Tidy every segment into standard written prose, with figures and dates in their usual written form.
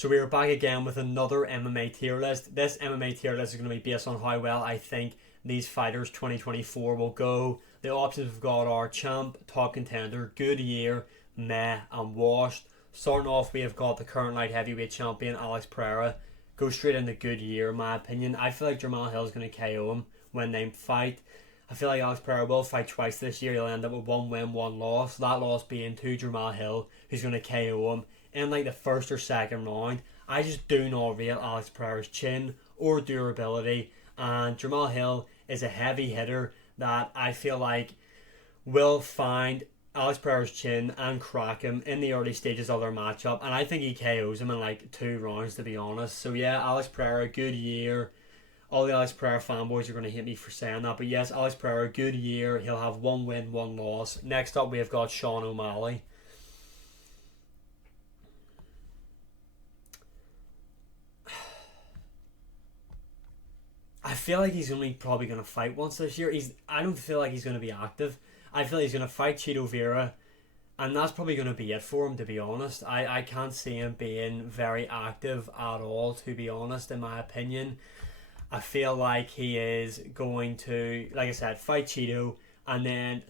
So we are back again with another MMA tier list. This MMA tier list is going to be based on how well I think these fighters 2024 will go. The options we've got are champ, top contender, good year, meh, and washed. Starting off, we have got the current light heavyweight champion, Alex Pereira. Go straight into good year, in my opinion. I feel like Jamal Hill is going to KO him when they fight. I feel like Alex Pereira will fight twice this year. He'll end up with one win, one loss. That loss being to Jamal Hill, who's going to KO him in like the first or second round. I just do not rate Alex Pereira's chin or durability, and Jamal Hill is a heavy hitter that I feel like will find Alex Pereira's chin and crack him in the early stages of their matchup, and I think he KOs him in like 2 rounds, to be honest. So yeah, Alex Pereira, good year. All the Alex Pereira fanboys are going to hate me for saying that, but yes, Alex Pereira, good year. He'll have one win, one loss. Next up, we have got Sean O'Malley. I feel like he's only probably going to fight once this year. I don't feel like he's going to be active. I feel like he's going to fight Cheeto Vera, and that's probably going to be it for him, to be honest. I can't see him being very active at all, to be honest, in my opinion. I feel like he is going to, like I said, fight Cheeto and then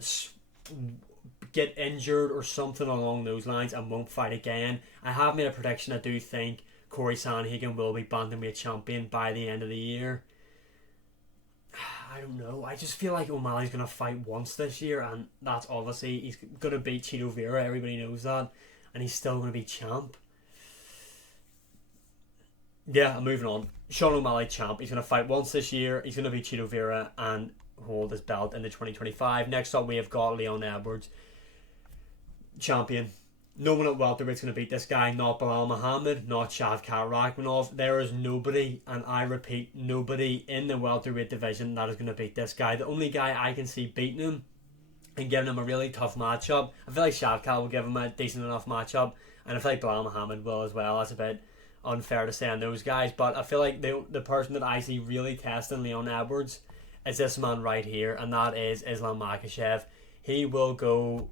get injured or something along those lines and won't fight again. I have made a prediction. I do think Corey Sandhagen will be bantamweight champion by the end of the year. I don't know. I just feel like O'Malley's going to fight once this year, and that's obviously, he's going to beat Cheeto Vera. Everybody knows that. And he's still going to be champ. Yeah, I'm moving on. Sean O'Malley, champ. He's going to fight once this year. He's going to beat Cheeto Vera and hold his belt into 2025. Next up, we have got Leon Edwards, champion. No one at welterweight's going to beat this guy. Not Bilal Muhammad, not Shavkat Rakhmonov. There is nobody, and I repeat, nobody in the welterweight division that is going to beat this guy. The only guy I can see beating him and giving him a really tough matchup, I feel like Shavkat will give him a decent enough matchup, and I feel like Bilal Muhammad will as well. That's a bit unfair to say on those guys, but I feel like the person that I see really testing Leon Edwards is this man right here, and that is Islam Makhachev. He will go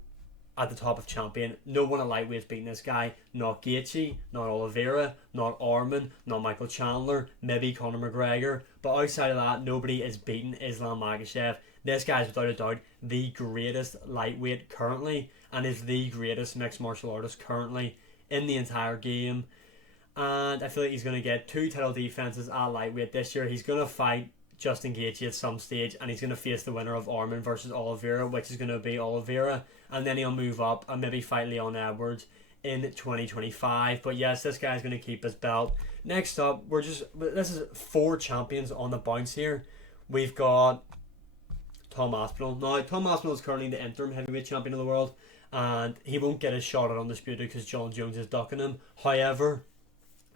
at the top of champion. No one at lightweight's beating this guy. Not Gaethje, not Oliveira, not Arman, not Michael Chandler, maybe Conor McGregor, but outside of that, nobody is beating Islam Makhachev. This guy is without a doubt the greatest lightweight currently, and is the greatest mixed martial artist currently in the entire game. And I feel like he's going to get 2 title defenses at lightweight this year. He's going to fight Justin Gaethje at some stage, and he's going to face the winner of Arman versus Oliveira, which is going to be Oliveira, and then he'll move up and maybe fight Leon Edwards in 2025. But yes, this guy's going to keep his belt. Next up, this is 4 champions on the bounce here. We've got Tom Aspinall. Now, Tom Aspinall is currently the interim heavyweight champion of the world, and he won't get his shot at Undisputed because John Jones is ducking him. However,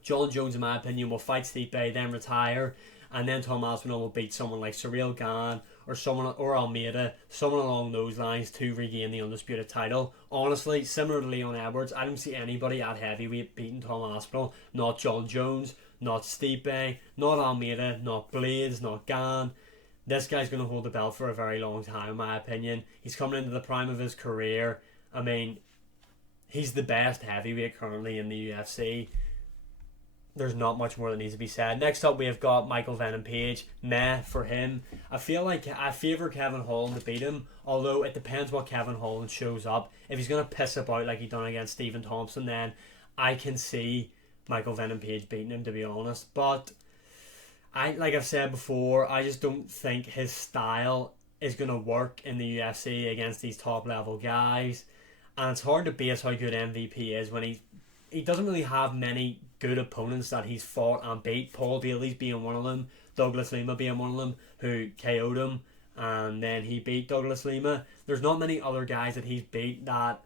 John Jones, in my opinion, will fight Stipe, then retire, and then Tom Aspinall will beat someone like Cyril Gane or Almeida, someone along those lines, to regain the Undisputed title. Honestly, similar to Leon Edwards, I don't see anybody at heavyweight beating Tom Aspinall. Not John Jones, not Stipe, not Almeida, not Blades, not Gane. This guy's going to hold the belt for a very long time, in my opinion. He's coming into the prime of his career. I mean, he's the best heavyweight currently in the UFC. There's not much more that needs to be said. Next up, we have got Michael Venom Page. Meh for him. I feel like I favour Kevin Holland to beat him, although it depends what Kevin Holland shows up. If he's going to piss about like he done against Stephen Thompson, then I can see Michael Venom Page beating him, to be honest. But like I've said before, I just don't think his style is going to work in the UFC against these top level guys. And it's hard to base how good MVP is when he doesn't really have many good opponents that he's fought and beat. Paul Daly's being one of them, Douglas Lima being one of them, who KO'd him, and then he beat Douglas Lima. There's not many other guys that he's beat that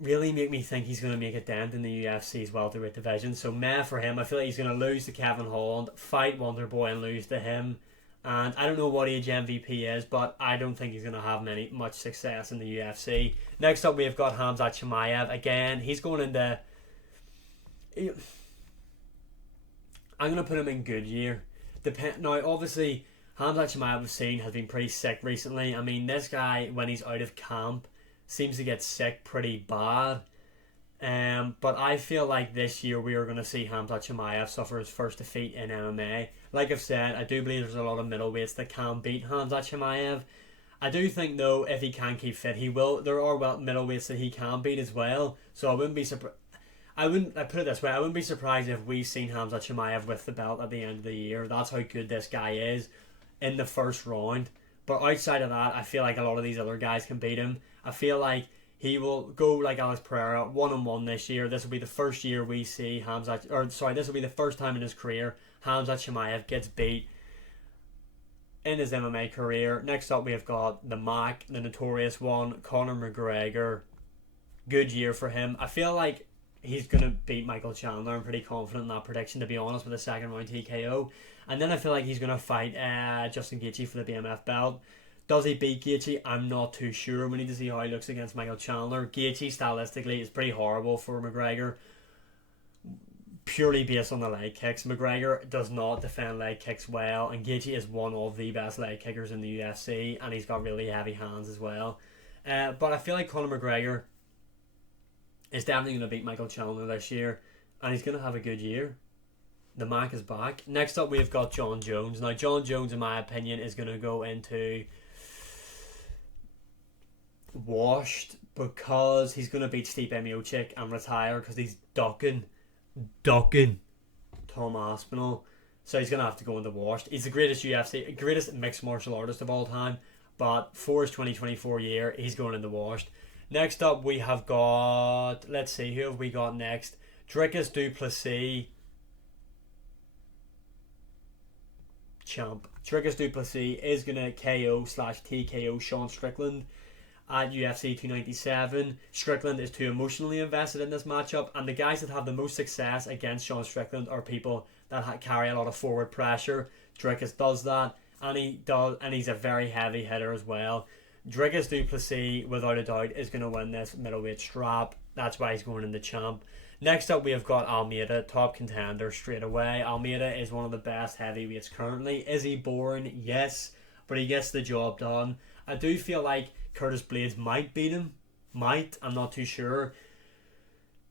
really make me think he's going to make a dent in the UFC's welterweight division. So meh for him. I feel like he's going to lose to Kevin Holland, fight Wonderboy and lose to him. And I don't know what age MVP is, but I don't think he's going to have much success in the UFC. Next up, we have got Khamzat Chimaev. Again, he's going into... I'm going to put him in good year. Now, obviously, Khamzat Chimaev was seen has been pretty sick recently. I mean, this guy, when he's out of camp, seems to get sick pretty bad. But I feel like this year we are going to see Hamzat Chimaev suffer his first defeat in MMA. Like I've said, I do believe there's a lot of middleweights that can beat Hamzat Chimaev. I do think though, if he can keep fit, he will. There are middleweights that he can beat as well. So I wouldn't be surprised. I put it this way. I wouldn't be surprised if we've seen Hamzat Chimaev with the belt at the end of the year. That's how good this guy is in the first round. But outside of that, I feel like a lot of these other guys can beat him. I feel like he will go like Alex Pereira 1-1 this year. This will be the first year we see this will be the first time in his career Hamzat Chimaev gets beat in his MMA career. Next up, we have got the Mac, the notorious one, Conor McGregor. Good year for him. I feel like he's going to beat Michael Chandler. I'm pretty confident in that prediction, to be honest, with a second round TKO. And then I feel like he's going to fight Justin Gaethje for the BMF belt. Does he beat Gaethje? I'm not too sure. We need to see how he looks against Michael Chandler. Gaethje, stylistically, is pretty horrible for McGregor, purely based on the leg kicks. McGregor does not defend leg kicks well, and Gaethje is one of the best leg kickers in the UFC, and he's got really heavy hands as well. But I feel like Conor McGregor is definitely going to beat Michael Chandler this year, and he's going to have a good year. The Mac is back. Next up, we've got John Jones. Now, John Jones, in my opinion, is going to go into washed, because he's going to beat Stipe Miocic and retire, because he's ducking Tom Aspinall. So he's going to have to go into washed. He's the greatest mixed martial artist of all time, but for his 2024 year, he's going into washed. Next up, we have got, let's see, who have we got next? Dricus du Plessis. Champ. Dricus du Plessis is going to KO/TKO Sean Strickland at UFC 297. Strickland is too emotionally invested in this matchup, and the guys that have the most success against Sean Strickland are people that carry a lot of forward pressure. Dricus does that, and he's a very heavy hitter as well. Dricus du Plessis, without a doubt, is going to win this middleweight strap. That's why he's going in the champ. Next up, we have got Almeida, top contender straight away. Almeida is one of the best heavyweights currently. Is he boring? Yes, but he gets the job done. I do feel like Curtis Blades might beat him. I'm not too sure.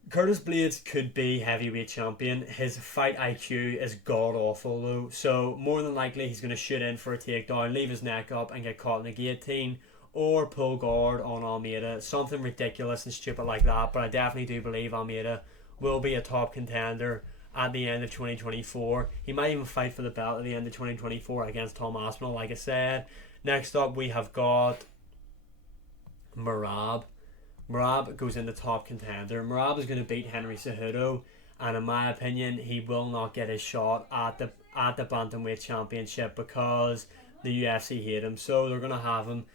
Curtis Blades could be heavyweight champion. His fight IQ is god-awful though. So more than likely he's going to shoot in for a takedown, leave his neck up and get caught in a guillotine, or pull guard on Almeida. Something ridiculous and stupid like that. But I definitely do believe Almeida will be a top contender at the end of 2024. He might even fight for the belt at the end of 2024 against Tom Aspinall, like I said. Next up, we have got Merab. Merab goes into top contender. Merab is going to beat Henry Cejudo, and in my opinion, he will not get his shot at the bantamweight championship because the UFC hate him. So they're going to have him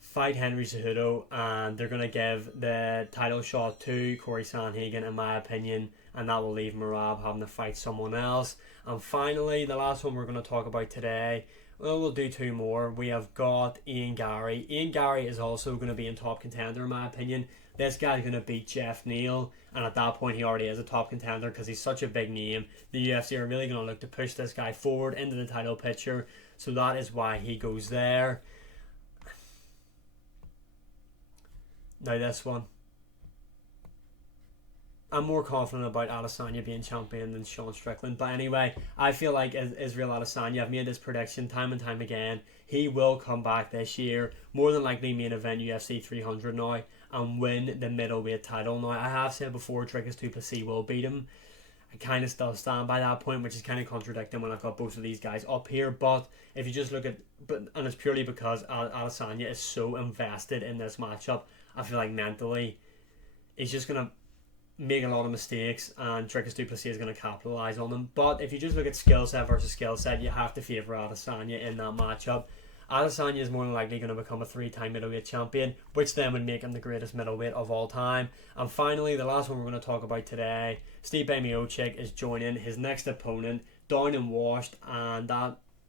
fight Henry Cejudo, and they're going to give the title shot to Corey Sanhagen, in my opinion, and that will leave Merab having to fight someone else. And finally, the last one we're going to talk about today, well, we'll do two more. We have got Ian Gary. Ian Gary is also going to be in top contender, in my opinion. This guy's going to beat Jeff Neal, and at that point he already is a top contender because he's such a big name. The UFC are really going to look to push this guy forward into the title picture, so that is why he goes there. Now this one, I'm more confident about Adesanya being champion than Sean Strickland. But anyway, I feel like Israel Adesanya, I've made this prediction time and time again. He will come back this year, more than likely main event UFC 300 now, and win the middleweight title. Now, I have said before, Dricus du Plessis will beat him. I kind of still stand by that point, which is kind of contradicting when I've got both of these guys up here. But if you just look at, and it's purely because Adesanya is so invested in this matchup, I feel like mentally he's just going to make a lot of mistakes, and Dricus du Plessis is going to capitalise on them. But if you just look at skill set versus skill set, you have to favour Adesanya in that matchup. Adesanya is more than likely going to become a 3-time middleweight champion, which then would make him the greatest middleweight of all time. And finally, the last one we're going to talk about today, Stipe Miocic is joining his next opponent, down and washed, and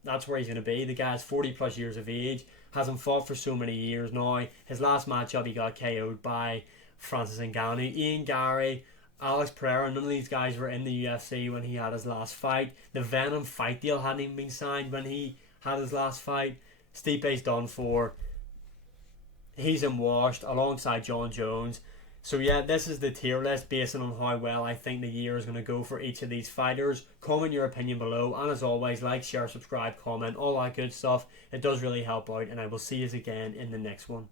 that's where he's going to be. The guy's 40 plus years of age, hasn't fought for so many years now. His last matchup, he got KO'd by Francis Ngannou. Ian Gary, Alex Pereira, none of these guys were in the UFC when he had his last fight. The Venom fight deal hadn't even been signed when he had his last fight. Stipe's done for. He's in washed alongside John Jones. So yeah, this is the tier list based on how well I think the year is going to go for each of these fighters. Comment your opinion below, and as always, like, share, subscribe, comment, all that good stuff. It does really help out, and I will see you again in the next one.